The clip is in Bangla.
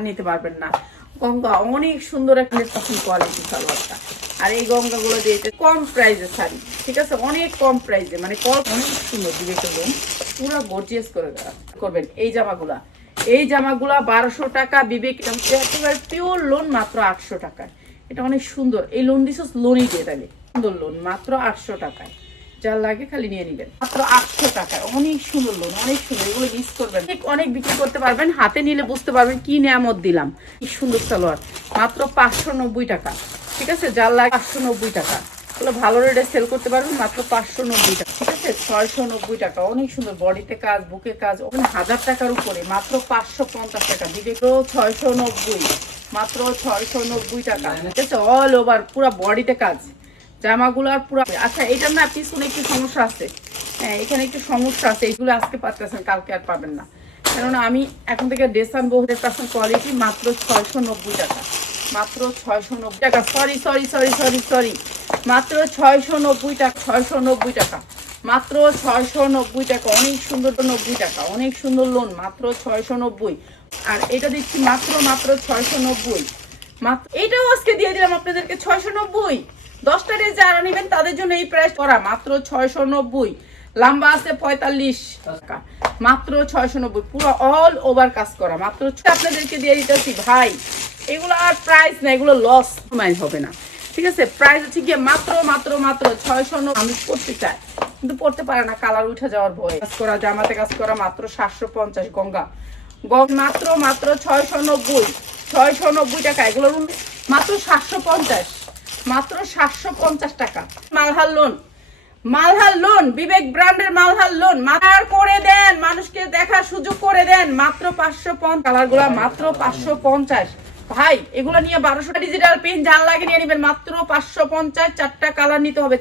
নিতে পারবেন না। গঙ্গা অনেক সুন্দর একটা কোয়ালিটি সালোয়ারটা। আর এই গঙ্গাগুলো দিয়েছে কম প্রাইসে শাড়ি, ঠিক আছে? অনেক কম প্রাইসে মানে কম, অনেক সুন্দর বিবেকের লোন পুরো গর্জিয়াস করে করবেন এই জামাগুলা। এই জামাগুলা বারোশো টাকা, বিবেক একেবারে পিওর লোন মাত্র আটশো টাকায়। এটা অনেক সুন্দর। এই লোন দিস লোনই দিয়ে দেবে। সুন্দর লোন মাত্র আটশো টাকায়। যার লাগে খালি নিয়ে নিবেন। মাত্র আটশো টাকায় অনেক সুন্দর লোন, অনেক সুন্দর, এগুলো মিস করবেন। ঠিক অনেক বিক্রি করতে পারবেন, হাতে নিলে বুঝতে পারবেন কি নিয়ামত দিলাম। কি সুন্দর সালোয়ার, মাত্র পাঁচশো নব্বই টাকা, ঠিক আছে? যার লাগে পাঁচশো নব্বই টাকা। এগুলো ভালো রেটে সেল করতে পারবেন, মাত্র পাঁচশো নব্বই টাকা, ঠিক আছে? ছয়শো নব্বই টাকা, অনেক সুন্দর বডিতে কাজ, বুকে কাজ, ওখানে হাজার টাকার উপরে, মাত্র পাঁচশো পঞ্চাশ টাকা বিবেকও ছয়শো নব্বই, মাত্র ছয়শো নব্বই টাকা, ঠিক আছে? অল ওভার পুরো বডিতে কাজ। জামাগুলোর পুরো আচ্ছা এটা না পিছনে একটু সমস্যা আছে। হ্যাঁ এখানে একটু সমস্যা আছে, এগুলো আজকে পাচ্ছেন কালকে আর পাবেন না। কেননা আমি এখন থেকে ডেসান বহুদের পার্সেন্ট কোয়ালিটি মাত্র ছয়শো নব্বই টাকা। মাত্র ছয়শো নব্বই টাকা। Sorry sorry sorry sorry sorry মাত্র ছয়শো নব্বই টাকা ছয়শো নব্বই টাকা। মাত্র ছয়শো নব্বই টাকা। অনেক সুন্দর নব্বই টাকা। অনেক সুন্দর লোন মাত্র ছয়শো নব্বই আর এটা দিচ্ছি মাত্র মাত্র ছয়শো নব্বই মাত্র এইটাও আজকে দিয়ে দিলাম আপনাদেরকে ছয়শো নব্বই দশটা ডে যারা নেবেন, তাদের জন্য এই প্রাইস করা। মাত্র ছয়শো নব্বই লম্বা আছে পঁয়তাল্লিশ টাকা। মাত্র ছয়শো নব্বই পুরো অল ওভার কাজ করা। মাত্র আপনাদেরকে দিয়ে দিতেছি, ভাই, এগুলো আর প্রাইস না, এগুলো লস মাইল হবে না। ঠিক আছে? প্রাইস হচ্ছে গিয়ে মাত্র মাত্র মাত্র ছয়শো আমি পড়তে চাই, কিন্তু পড়তে পারে না, কালার উঠে যাওয়ার ভয়। কাজ করা, জামাতে কাজ করা, মাত্র সাতশো পঞ্চাশ গঙ্গা। মাত্র মাত্র ছয়শো নব্বই ছয়শো নব্বই টাকা এগুলো মাত্র সাতশো পঞ্চাশ। মাত্র সাতশো পঞ্চাশ টাকা। মালহার লোন মালহার লোন বিবেক ব্র্যান্ডের মালহার লোন মাথার করে দেন, মানুষকে দেখার সুযোগ করে দেন, মাত্র পাঁচশো পঞ্চাশ। গুলা মাত্র পাঁচশো পঞ্চাশ। ভাই, এগুলো নিয়ে বারোশো ডিজিটাল পেন জাল লাগিয়ে নিয়ে নেবেন, মাত্র পাঁচশো পঞ্চাশ। চারটা কালার নিতে হবে